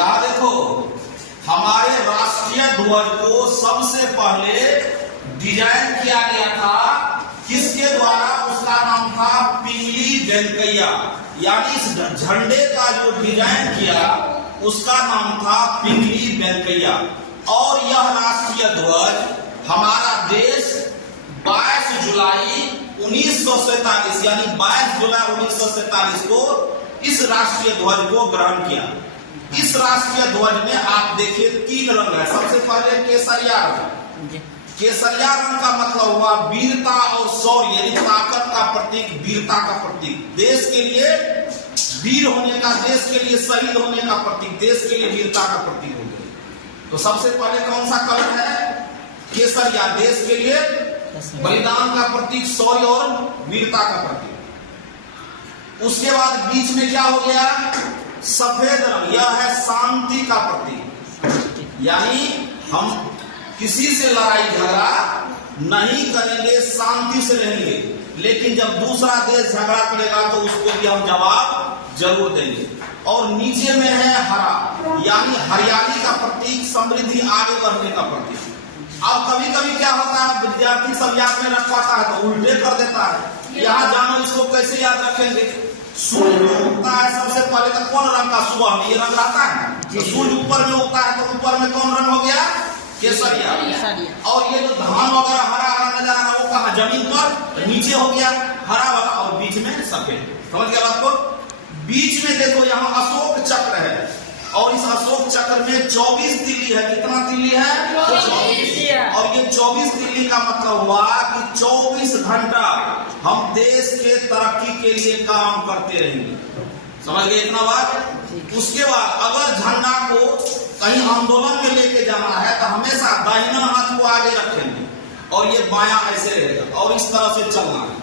यहाँ देखो, हमारे राष्ट्रीय ध्वज को सबसे पहले डिजाइन किया गया था किसके द्वारा? उसका नाम था पिंगली वेंकैया। यानी इस झंडे का जो डिजाइन किया उसका नाम था पिंगली वेंकैया। और यह राष्ट्रीय ध्वज हमारा देश 22 जुलाई 1947 यानी 22 जुलाई 1947 को इस राष्ट्रीय ध्वज को ग्रहण किया। इस राष्ट्रीय ध्वज में आप देखिए 3 रंग है। सबसे पहले केसरिया रंग। केसरिया रंग का मतलब हुआ वीरता और शौर्य, यानी ताकत का प्रतीक, वीरता का प्रतीक, देश के लिए वीर होने का, देश के लिए शहीद होने का प्रतीक, देश के लिए वीरता का प्रतीक हो गया। तो सबसे पहले कौन सा कलर है? केसरिया, देश के लिए बलिदान का प्रतीक, शौर्य और वीरता का प्रतीक। उसके बाद बीच में क्या हो गया? सफेद रंग, यह है शांति का प्रतीक, यानी हम किसी से लड़ाई झगड़ा नहीं करेंगे, शांति से रहेंगे। लेकिन जब दूसरा देश झगड़ा करेगा तो उसको भी हम जवाब जरूर देंगे। और नीचे में है हरा, यानी हरियाली का प्रतीक, समृद्धि, आगे बढ़ने का प्रतीक। अब कभी कभी क्या होता है, विद्यार्थी सब याद में रख पाता है तो उल्टे कर देता है। यहाँ जानो इसको कैसे याद रखेंगे? सूर्य उगता है सबसे पहले तो कौन रंग का? सुबह में ये रंग रहता है। तो सूर्य ऊपर में उगता है तो ऊपर में कौन रंग हो गया? केसरिया। और ये जो धान वगैरह हरा हरा नजर आ रहा है वो कहाँ? जमीन पर, नीचे हो गया हरा वाला, और बीच में सफेद। समझ गया बात को? बीच में देखो यहाँ अशोक चक्र है, और इस अशोक चक्र में 24 तिल्ली है। कितना तिल्ली है? 24। और ये 24 तिल्ली का मतलब हुआ कि 24 घंटा हम देश के तरक्की के लिए काम करते रहेंगे। समझ गए इतना बात? उसके बाद अगर झंडा को कहीं आंदोलन में लेके जाना है तो हमेशा दाहिना हाथ को आगे रखेंगे और ये बायां ऐसे रहेगा और इस तरह से चलना है।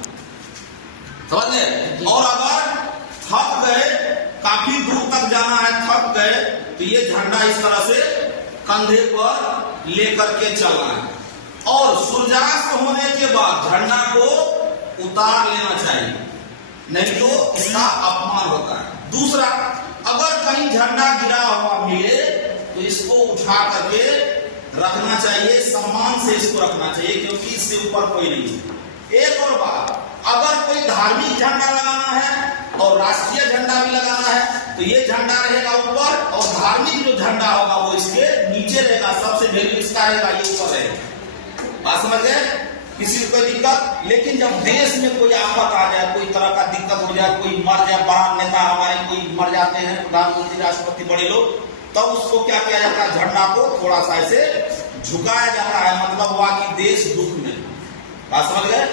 समझ गए? और अगर थक गए, काफी दूर तक जाना है, थक गए, तो ये झंडा इस तरह से कंधे पर लेकर के चलना है। और सूर्यास्त होने के बाद झंडा को उतार लेना चाहिए, नहीं तो इसका अपमान होता है। दूसरा, अगर कहीं झंडा गिरा हुआ मिले तो इसको उठा करके रखना चाहिए, सम्मान से इसको रखना चाहिए, क्योंकि इससे ऊपर कोई नहीं है। एक और बात, अगर कोई धार्मिक झंडा लगाना है और राष्ट्रीय झंडा भी लगाना है तो ये झंडा रहेगा ऊपर और धार्मिक जो झंडा होगा वो इसके नीचे रहेगा। सबसे वैल्यू इसका रहेगा, ये ऊपर रहेगा। बात समझ गए? किसी को कोई दिक्कत? लेकिन जब देश में कोई आफत आ जाए, कोई तरह का दिक्कत हो जाए, कोई मर जाए, बड़ा नेता हमारे कोई मर जाते हैं, प्रधानमंत्री, राष्ट्रपति, बड़े लोग, तब उसको क्या किया जाता है? झंडा को थोड़ा सा ऐसे झुकाया जाता है। मतलब हुआ कि देश दुख में। बात समझ गए?